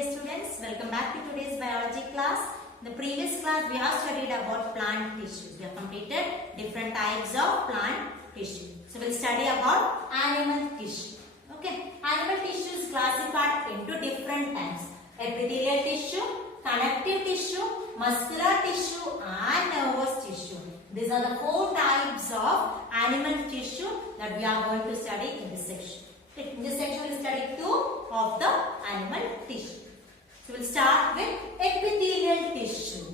dear students, welcome back to today's biology class. In the previous class we have studied about plant tissues. We have completed different types of plant tissue. So we will study about animal tissue. Okay, animal tissue is classified into different types: epithelial tissue, connective tissue, muscular tissue and nervous tissue. These are the four types of animal tissue that we are going to study in this section. In this section we will study two of the animal tissue. So we will start with epithelial tissue.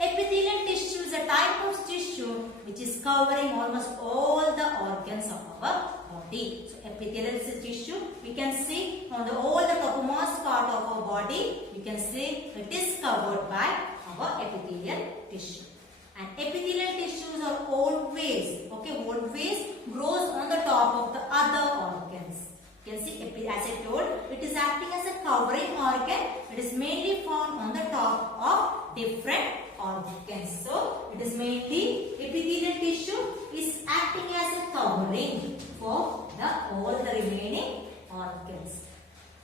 Epithelial tissue is a type of tissue which is covering almost all the organs of our body. So epithelial tissue, we can see on all the topmost part of our body, you can see it is covered by our epithelial tissue. And epithelial tissues are always grows on the top of the other organs. You can see, as I told, it is acting as a covering organ. It is mainly found on the top of different organs. So, it is mainly epithelial tissue is acting as a covering for all the remaining organs.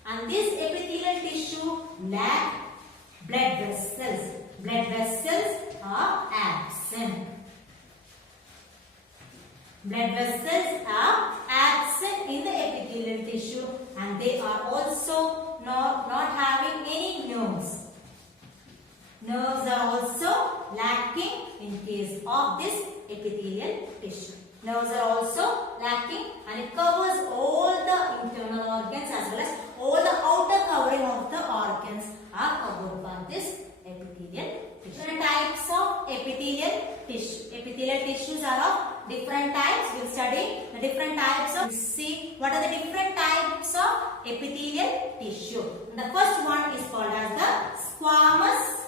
And this epithelial tissue lack blood vessels. Blood vessels are absent. Blood vessels are absent in the epithelial tissue and they are also not having any nerves. Nerves are also lacking in case of this epithelial tissue. Nerves are also lacking and it covers all the internal organs as well as all the outer covering of the organs are covered by this epithelial tissue. Different types of epithelial tissue. Epithelial tissues are of different types. We will study the different types of. See what are the different types of epithelial tissue. The first one is called as the squamous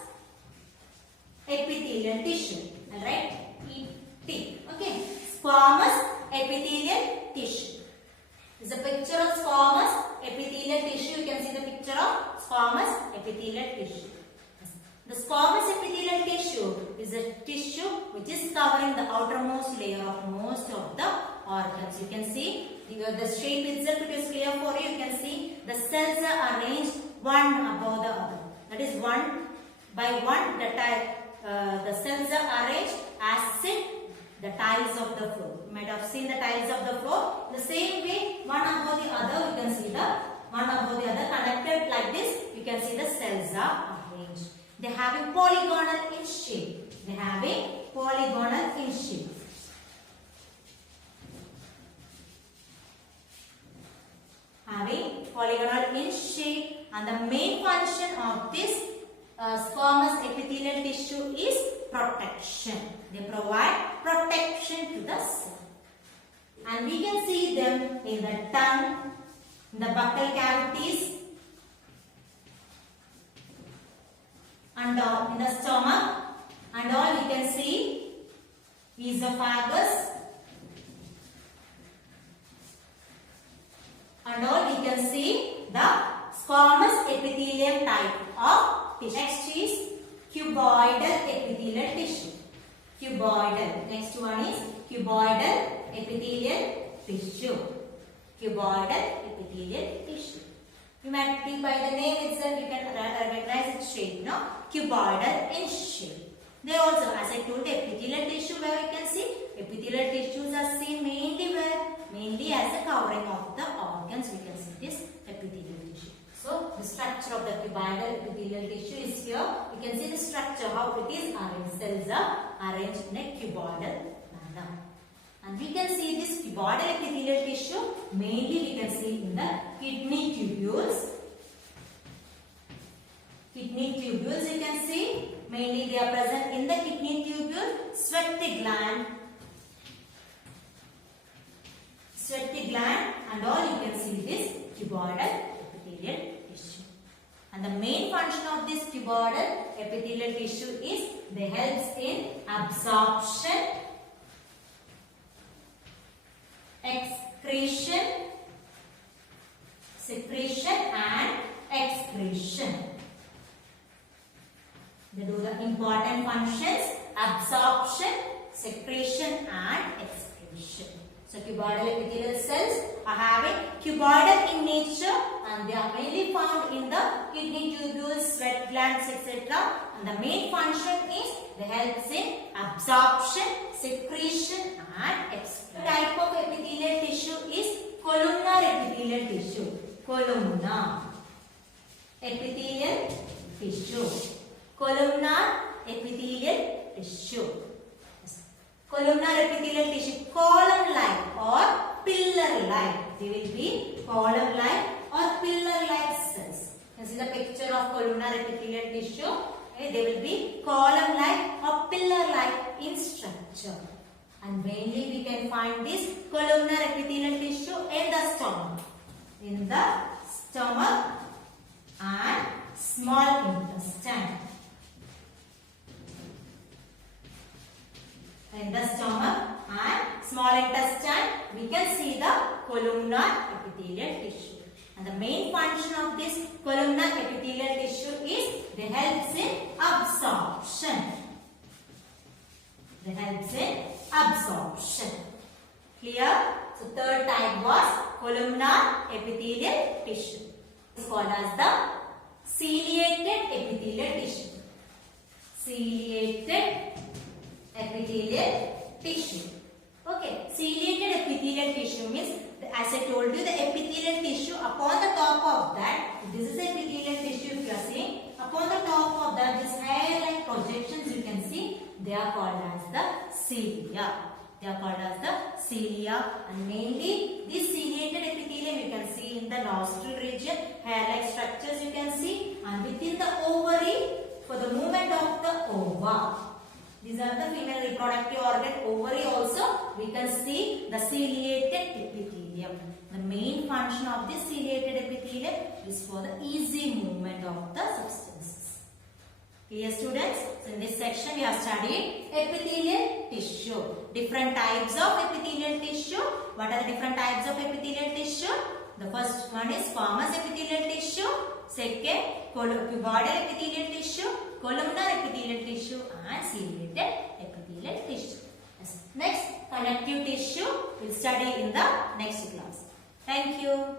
epithelial tissue. Alright, ET. Okay, squamous epithelial tissue. This is a picture of squamous epithelial tissue. You can see the picture of squamous epithelial tissue. The squamous epithelial tissue is a tissue which is covering the outermost layer of most of the organs. You can see the shape itself, it is clear for you. You can see the cells are arranged one above the other. That is one by one the cells are arranged as in the tiles of the floor. You might have seen the tiles of the floor. The same way, one above the other, you can see the one above the other connected like this. You can see the cells are arranged. They are having polygonal in shape. They are having polygonal in shape. Having polygonal in shape, and the main function of this squamous epithelial tissue is protection. They provide protection to the cell. And we can see them in the tongue, in the buccal cavities, and in the stomach, and all we can see esophagus, and all we can see the squamous epithelium type of tissue. Next is cuboidal epithelial tissue. Cuboidal. Next one is cuboidal epithelial tissue. Cuboidal epithelial tissue. You might be by the name itself, you can recognize its shape, no? Cuboidal in shape. They also, as I told, the epithelial tissue where you can see, epithelial tissues are seen mainly where? Mainly as a covering of the organs. We can see this epithelial tissue. So, the structure of the cuboidal epithelial tissue is here. You can see the structure, how it is arranged. Cells are arranged in a cuboidal manner. And we can see this cuboidal epithelial tissue, mainly we can see in the kidney tubules. Kidney tubules you can see, mainly they are present in the kidney tubule, sweaty gland, and all you can see this cuboidal epithelial tissue. And the main function of this cuboidal epithelial tissue is they helps in absorption, secretion and excretion. They do the important functions: absorption, secretion and excretion. So cuboidal epithelial cells are having cuboidal in nature and they are mainly found in the kidney tubules, sweat glands, etc. And the main function is they helps in absorption, secretion and excretion. The type of epithelial tissue is columnar epithelial tissue. Columnar epithelial tissue. Columnar epithelial tissue. Columnar epithelial tissue, column-like or pillar-like. They will be column-like or pillar-like cells. This is the picture of columnar epithelial tissue. Okay, they will be column-like or pillar-like in structure. And mainly we can find this columnar epithelial tissue in the stomach. In the stomach and small intestine. In the stomach and small intestine, we can see the columnar epithelial tissue. And the main function of this columnar epithelial tissue is they helps in absorption. They helps in absorption. Clear? So third type was columnar epithelial tissue. It's called as the ciliated epithelial tissue. Ciliated epithelial tissue. Okay, ciliated epithelial tissue means, as I told you, the epithelial tissue upon the top of that, this is the epithelial tissue if you are seeing, upon the top of that, this hair-like projections you can see, they are called as the cilia. They are called as the cilia, and mainly this ciliated epithelium you can see in the nostril region, hair-like structures you can see, and within the ovary for the movement of the ova. These are the female reproductive organ. Ovary also we can see the ciliated epithelium. The main function of this ciliated epithelium is for the easy movement of the substances. Clear, students? So in this section we have studied epithelial tissue. Different types of epithelial tissue. What are the different types of epithelial tissue? The first one is squamous epithelial tissue. Second, cuboidal epithelial tissue, columnar epithelial tissue and ciliated epithelial tissue. Next, connective tissue we will study in the next class. Thank you.